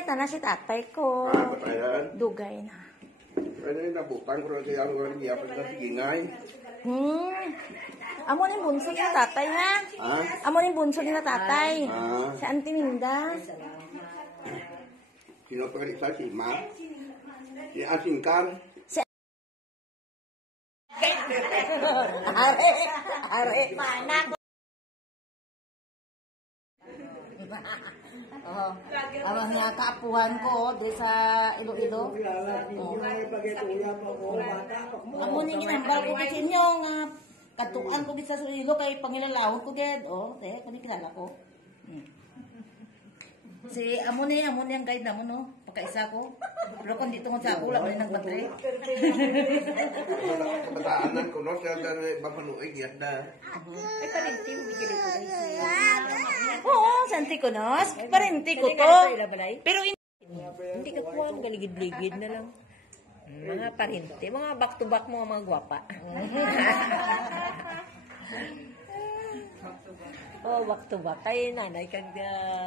ito na si tatay ko. Patayan. Dugay na. Ano yung nabutang ko siya ang walang iyapag na tigingay. Amo ning bunso ni tatay ha. Ha? Amo ning bunso ni tatay. Ah. Si Auntie Minda. Sino pa rin sa si Ma? Si Asing Kang. Are. Mana ko. Oh, abang niya kaapuhan ko di sa Iloilo. Amo ning ginambal ko kasi inyo nga katuan ko bisa sa Iloilo kay pangilalahon ko ged. Oh, te kani kilala ko. Si amo ni ang guide namo no, pagkaisa ko. Pero kung dito sa ako wala man nang batre. Kabataanan ko no siya dari bapanuig yan na. Ay, parinti mo bigyan ko na siya. Oo, santi ko no. Parenti ko to. Pero Hindi ka kuha, galigid-ligid na lang. Mga parinti, mga back-to-back mga gwapa. Oh, back-to-back. Kay nanay kag...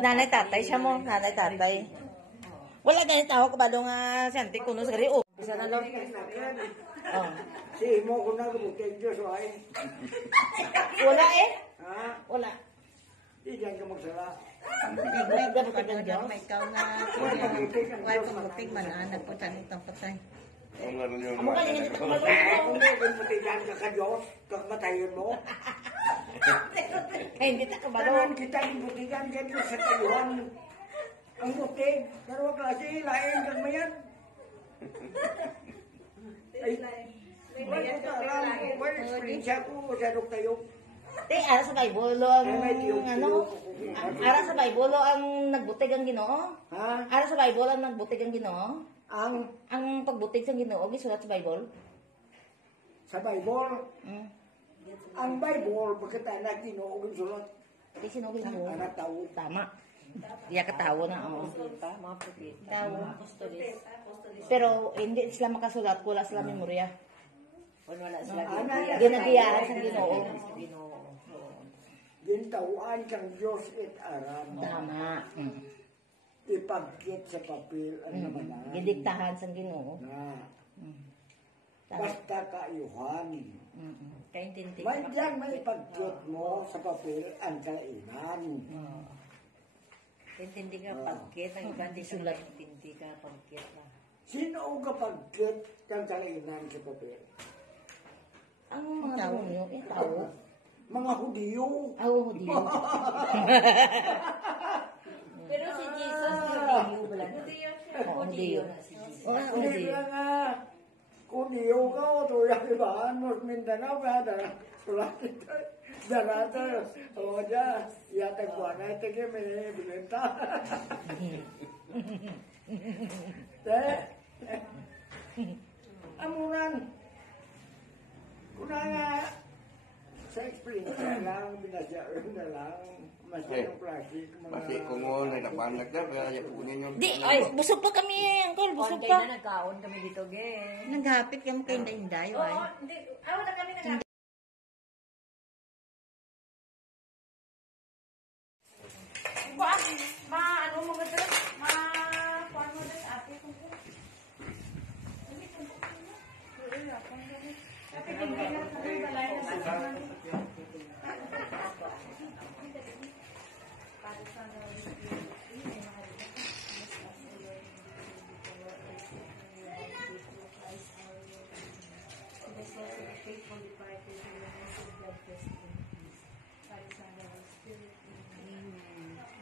nanay tatay siya mo, nanay tatay. Wala ganit ako kabalo nga santi ko no sa gari. Oh, bisa na lo. Oh. Si mo ko na gumutin Diyos ay. Wala eh. Ha? Wala. Di diyan ka magsala. Nagdabot ka ng Diyos. May ikaw na... Wala kong muting manan. Nagputanin tang patay. Ang ano yun. Amo ka dito kabalo. Kung mo gumutihan ka ka Diyos, kakmatayin mo. Ay hindi ta kabalo. Kanan kita gumutihan ka Diyos sa tayuhan. Ang muting, pero klase, lain kang mayan. Ay, wala ko taram ko, wala experience ko sa tayo. Te, ara sa Bible ang ano? Ara sa Bible ang nagbutig ang Ginoo? Ha? Ara sa Bible ang nagbutig ang Ginoo? Ang pagbutig sa Ginoo gisulat sa Bible? sa Bible, ang Bible, pagkata na Ginoo ang sulat, Di sinugin mo. anak tao. Tama. Diya katawo na ako. Mga propeta. Tawo. Pero hindi sila makasulat, wala sila memorya. Wala sila. Ginagiyaan sa Ginoo. Gintauan kang Diyos it aram. Tama. Ipagkit sa papel ang namanan. Gidiktahan sa Ginoo. Na, Tama. basta kaayuhan. Kaintindi. May diyan may ipagkit mo sa papel ang kainan. Kaintindi ka pagkit. Ang iba hindi sulat. Kaintindi ka pagkit na. Sino ang kapagkit ang kainan sa papel? Ang mga tao niyo, tao. Mga Hudiyo. Oo, di. Pero si Jesus, Hudiyo wala na. Hudiyo. Oo, Hindi Hudiyo. lang nga. Hudiyo ka o tuyang ibaan mo sa Mindanao ka. Sulat ito. Darata. O dyan. Yatag buwan na ito kaya may binenta. Amuran. Kuna nga. Sa experience na lang, binasyaon na lang. Masyadong plastic. Masih kung mo naglabanag na, kaya niya punin yung... Di, ay, busog pa kami, Uncle, busog One day pa. na nagkaon kami dito, gen. Naghapit kami kay Inday, ay. Hindi. Wala kami nagkaon. Ano mo ganda? Kuan mo dito, ate ko.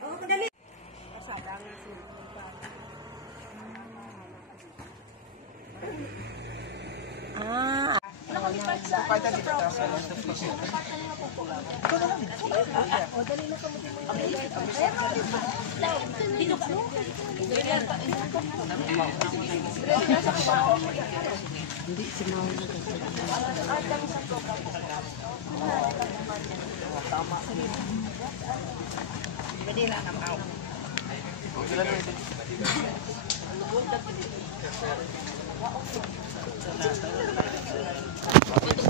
Oh, madali. Ah,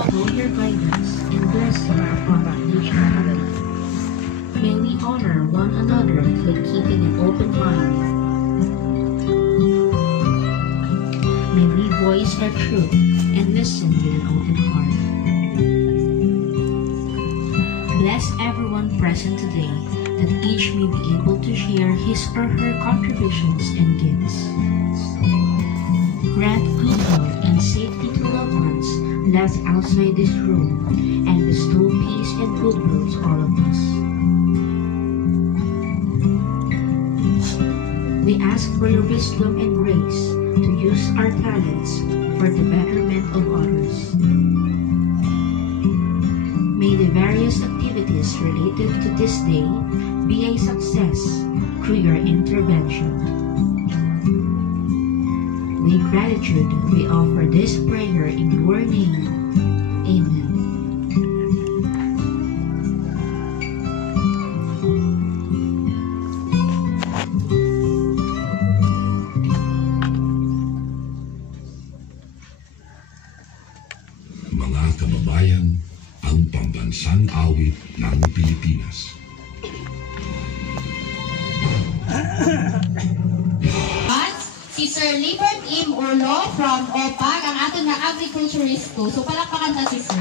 For your guidance and blessing upon our future activities. May we honor one another by keeping an open mind, our truth and listen with an open heart. Bless everyone present today, that each may be able to share his or her contributions and gifts. Grant good health and safety to loved ones left outside this room, and bestow peace and goodwill to all of us. We ask for your wisdom and grace to use our talents for the betterment of others. May the various activities related to this day be a success through your intervention. With gratitude, we offer this prayer in your name. Amen. Mga kababayan, ang pambansang awit ng Pilipinas. At si Sir Libert M. Urlo from OPAG, ang aton nga agriculturist ko. So palakpakan ta si Sir.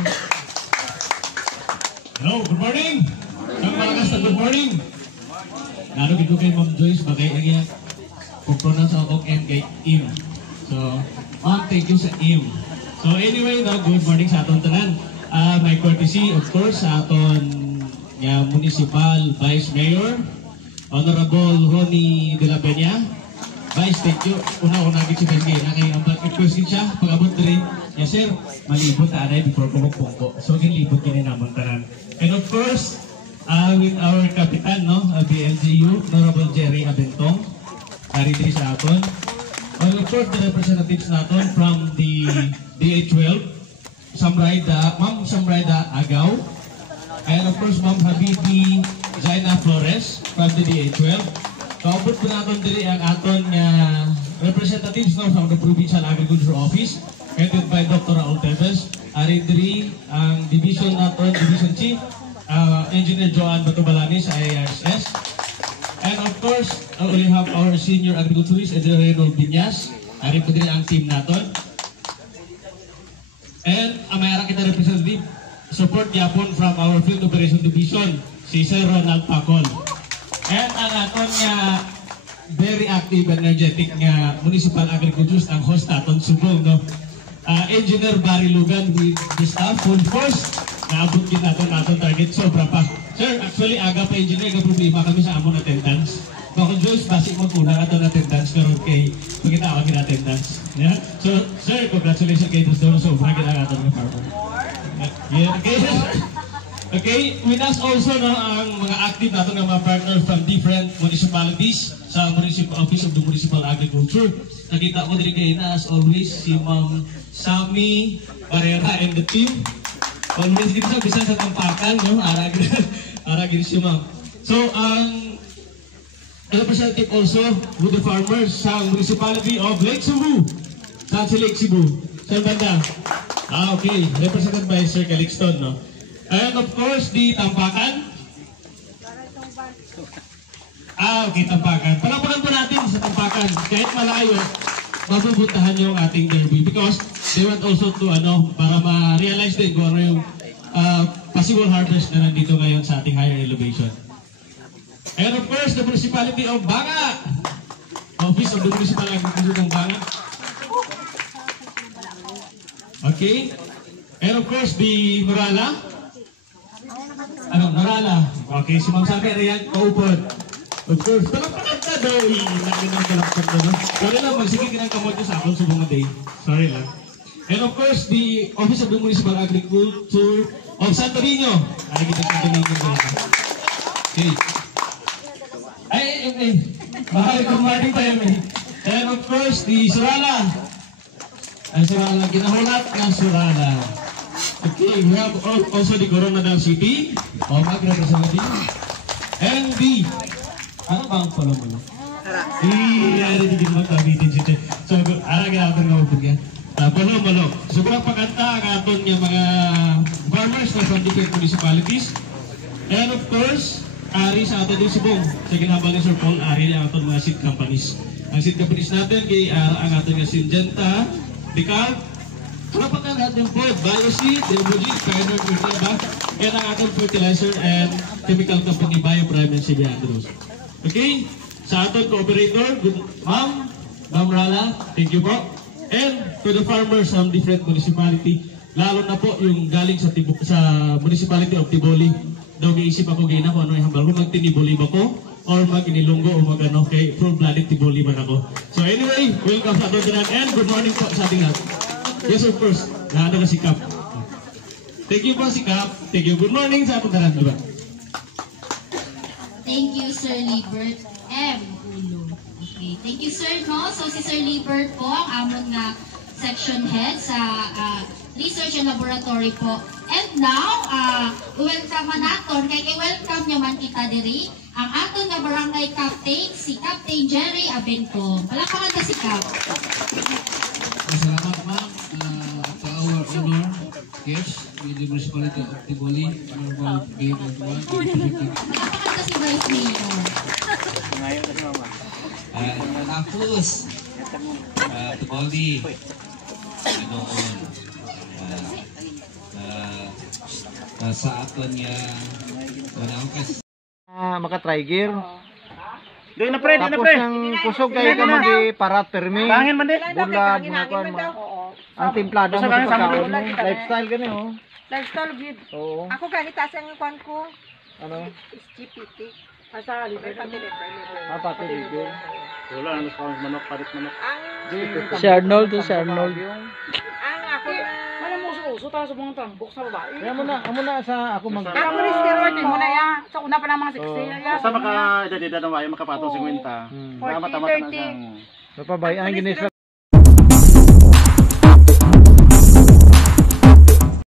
Hello, good morning! Ang malakas na good morning! Narugin ko kay Ma'am Joyce, bagay ang iya kung pronounce ako M kay Im. So, Ma'am, thank you sa Im. So anyway, no, good morning sa aton tanan. My courtesy, of course, sa aton nga Municipal Vice Mayor, Honorable Ronnie de la Peña. Vice, thank you. Una-una si Benji na kayo ang question siya. Pag-abot na rin, yes sir, malibot na anay before pumukpungko. So, ginlibot kini namon tanan. And of course, with our Kapitan, no, BLGU, Honorable Jerry Abentong, diri sa aton. And of course, the representatives naton from the DA12, Ma'am Samraida Agaw, and of course, Ma'am Habibi Zaina Flores from the DA12. Kaupot po natin diri ang aton representatives no, from the Provincial Agriculture Office, headed by Dr. Raul Tevez. Ari diri ang division naton, Division Chief, Engineer Joan Batubalanis sa IRSS. And of course, we have our Senior Agriculturist, Engineer Reynold Binyas. Ari po diri ang team naton. And mayroon kita representative support yapon from our Field Operation Division, si Sir Ronald Pacol. And ang aton nga very active and energetic nga Municipal Agriculturist ang host naton subong, no? Engineer Barry Lugan with the staff, full force. Naabot din naton target, sobra pa. Sir, actually aga pa engineer, ka problema kami sa amon attendance. Bakit Joyce, basi mo kulang ato na attendance karon kay pagkita ako ng attendance. Yeah? So, sir, congratulations kayo doon. Sobra kita ato ng farmer. Yeah, okay. Okay, with us also no, ang mga active nato ng mga partners from different municipalities sa Municipal Office of the Municipal Agriculture. Nakita ko din kayo na as always si Ma'am Sammy Barrera and the team. Always dito sa bisan sa tampakan, no? Aragin si Ma'am. So, ang representative also with the farmers sa municipality of Lake Cebu. Saan si Lake Cebu? Saan banda? Okay. Represented by Sir Calixton, no? And of course, the Tampakan. Okay, Tampakan. Palapunan po natin sa Tampakan. Kahit malayo, mabubuntahan yung ating derby because they want also to, para ma-realize din kung ano yung possible harvest na nandito ngayon sa ating higher elevation. And of course, the Municipality of Banga. Office of the Municipal Agriculture ng Banga. Okay. And of course, the Norala. Norala. Okay, si Ma'am Sabi, yan, kaupod. Of course, palakpakan ka daw. Nakinang palakpakan ka, no? Sorry lang, magsigit ng kamot ko sa akong subong day. Sorry lang. And of course, the Office of the Municipal Agriculture of Santo Niño. Ay, kita Santo Niño. Okay. Ay. Mahal kong morning tayo, eh. And of course, the Surala. Ang Surala, ginahulat ng Surala. Okay, we have also the Coronadal City. OMAG representative. And the... Ano ba ang follow mo? Ari di mo tabitin siya. So, ginawa nga upod yan. Follow. So, kung pagkanta ang aton yung mga farmers na from different municipalities. And of course, ari sa atin din subong. Sa ginabang ni Sir Paul, ari ang aton mga seed companies. Ang seed companies natin, ang aton yung Syngenta, Decal, Kapatan natin po, Bioseed, Delbogy, Pioneer Nutreba, and ang ating fertilizer and chemical company BioPrime and CB Andrews. Okay? Sa ating cooperator, Ma'am Rala, thank you po. And to the farmers from different municipality, lalo na po yung galing sa municipality of Tiboli, daw giisip ako gina kung ano yung hambal ko, magtiniboli ba ko, or mag-inilunggo o mag-ano, kay full-blooded Tiboli man ako. So anyway, welcome sa ating tinan, and good morning po sa ating lahat. Yes, of course, lahat na si Kap. Thank you po si Kap. Thank you. Good morning sa ating tinan, diba? Thank you, Sir Libert M. Ulo. Okay, thank you, Sir. No? So, si Sir Libert po, ang amon nga section head sa research and laboratory po. And now, welcome naton, kay i-welcome nyo man kita diri, ang aton nga barangay captain, si Captain Jerry Abento. Palakpakan na si Cap. Salamat, ma'am. To our honor, guests, with the municipality of Tiboli, Honorable Bay Bantuan. Palakpakan na si Vice Mayor. Tapos, Tiboli, noon, sa aton niya, maka-trigger. Tapos ang kusog kayo ka magi-parat permi. Bulag, mga kuan. Ang timplada mo sa pagkaon mo. Lifestyle gani oh. Lifestyle gid. Oo. Ako ganit as ang kwan ko. Ano? GPT. Asa libre pati libre. Pati libre. Wala, ano sa manok, parit manok. Si Arnold to si Arnold. Ang ako wala mo uso ta sa mga tambok sa babae. Amo na sa ako mag. Ako ni steroid mo na ya. Sa una pa nang mga sexy. Basta maka edad ng wayo makapato 50. Tama na siyang Napabayaan ginis